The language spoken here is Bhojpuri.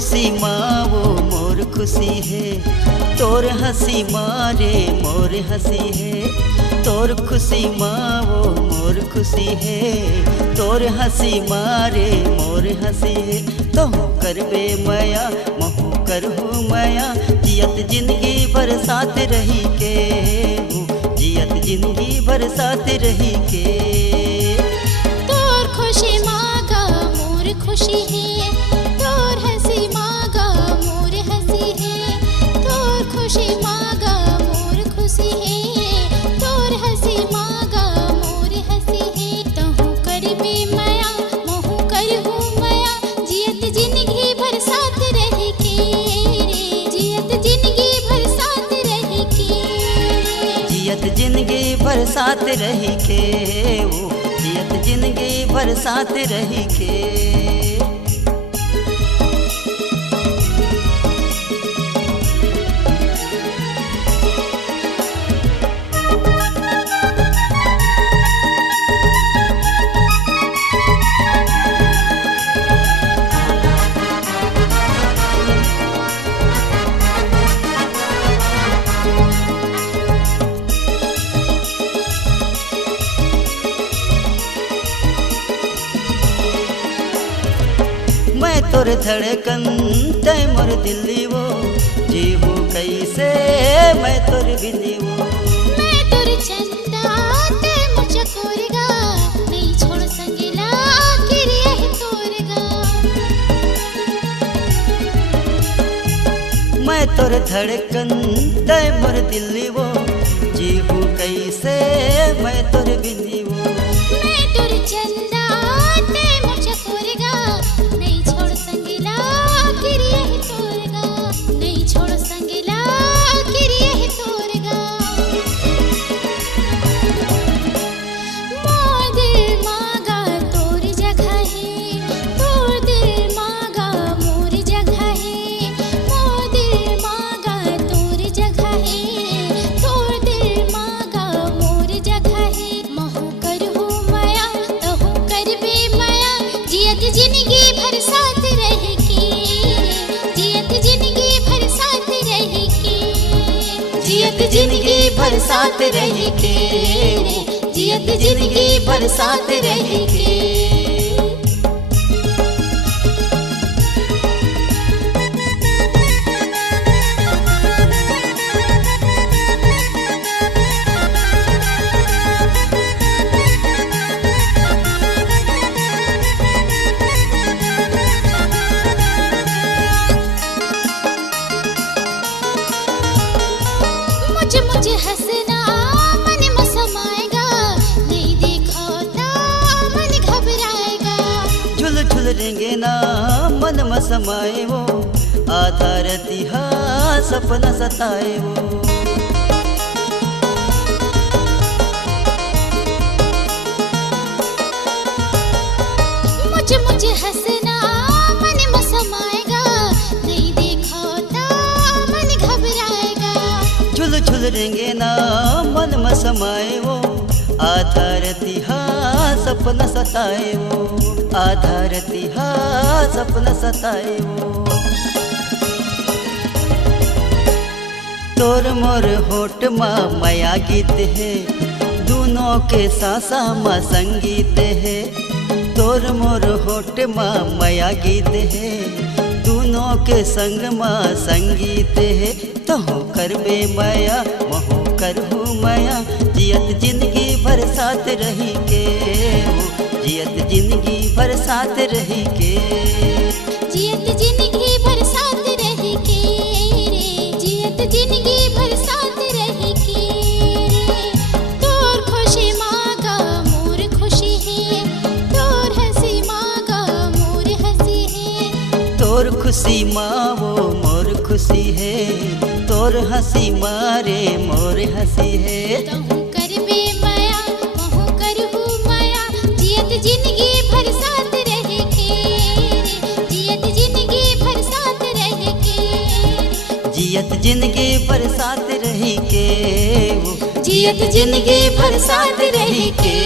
खुशी माँ वो मोर खुशी है, तोर हंसी मारे मोर हंसी है। तोर खुशी माँ वो मोर खुशी है, तोर हंसी मारे मोर हंसी है। तो करबे मया महू करहू मया, जियत जिंदगी बरसात रही के, जियत जिंदगी बरसात रही के। तोर खुशी मांगा मोर खुशी है, तोर हंसी मांगा मोर हंसी है। तोर खुशी मांगा मोर खुशी है, तोर हंसी मांगा मोर हंसी है। तहु करबे मया महू करहू मया, जियत जिंदगी बरसात रही के रे, जियत जिंदगी बरसात रही के। जियत जिंदगी बरसात रही के, जियत जिंदगी बरसात रही के। मैं तोर धड़कन तय मोर दिल्ली वो, जीवू कैसे मैं तोर बिंदी वो। मैं तोर चंदा ते मुझे कोरेगा, नहीं छोड़ संगीला आखिर यही तोरेगा। मैं तोर धड़कन तय मोर दिल्ली वो, जीवू कैसे मैं तोर बिंदी वो। मैं तोर चंदा ते मुझे कोरेगा, नहीं छोड़ संगीला आखिर यही तोरेगा, नहीं छोड़ संगीला आखिर यही तोरेगा। मोर दिल मांगा तोर जगह है, तोर दिल मांगा मोर जगह है। मोर दिल मांगा तोर जगह है, तोर दिल मांगा मोर जगह है। महू करहू मया तहु करबे मया, जियत जिंदगी बरसात रही के, जियत जिंदगी बरसात रही के। जियत जिंदगी बरसात रही के, जियत जिंदगी बरसात रही के। मुझे हंसना मन में समाएगा, नहीं देखो तो मन घबराएगा। झुल झुल रेंगे ना मन में समाए वो, आधार दिहा सपना सताए वो। मुझे हंसना मन में समाएगा, नहीं देखो तो मन घबराएगा। झुल झुल रेंगे ना मन में समाए वो, आधार तिहा सपना सताए वो, आधार तिहा सपना सताए वो। तोर मोर होठ मा माया गीत है, दोनों के सासा मा संगीत है। तोर मोर होठ मा माया गीत है, दोनों के संग मा संगीत है। तहु करबे मया महू करहू मया, जियत जिंदगी बरसात रही के, जियत जिंदगी बरसात रही के। जियत जिंदगी बरसात रही के रे, जियत जिंदगी बरसात रही के रे। तोर खुशी मांगा मोर खुशी है, तोर हंसी मांगा मोर हंसी है। तोर खुशी माँ वो मोर खुशी है, तोर हंसी मारे मोर हंसी है। तहु करबे मया महू करहू मया, जियत जिंदगी बरसात रही के रे, जियत जिंदगी बरसात रही के। जियत जिंदगी बरसात रही के, जियत जिंदगी बरसात रही के।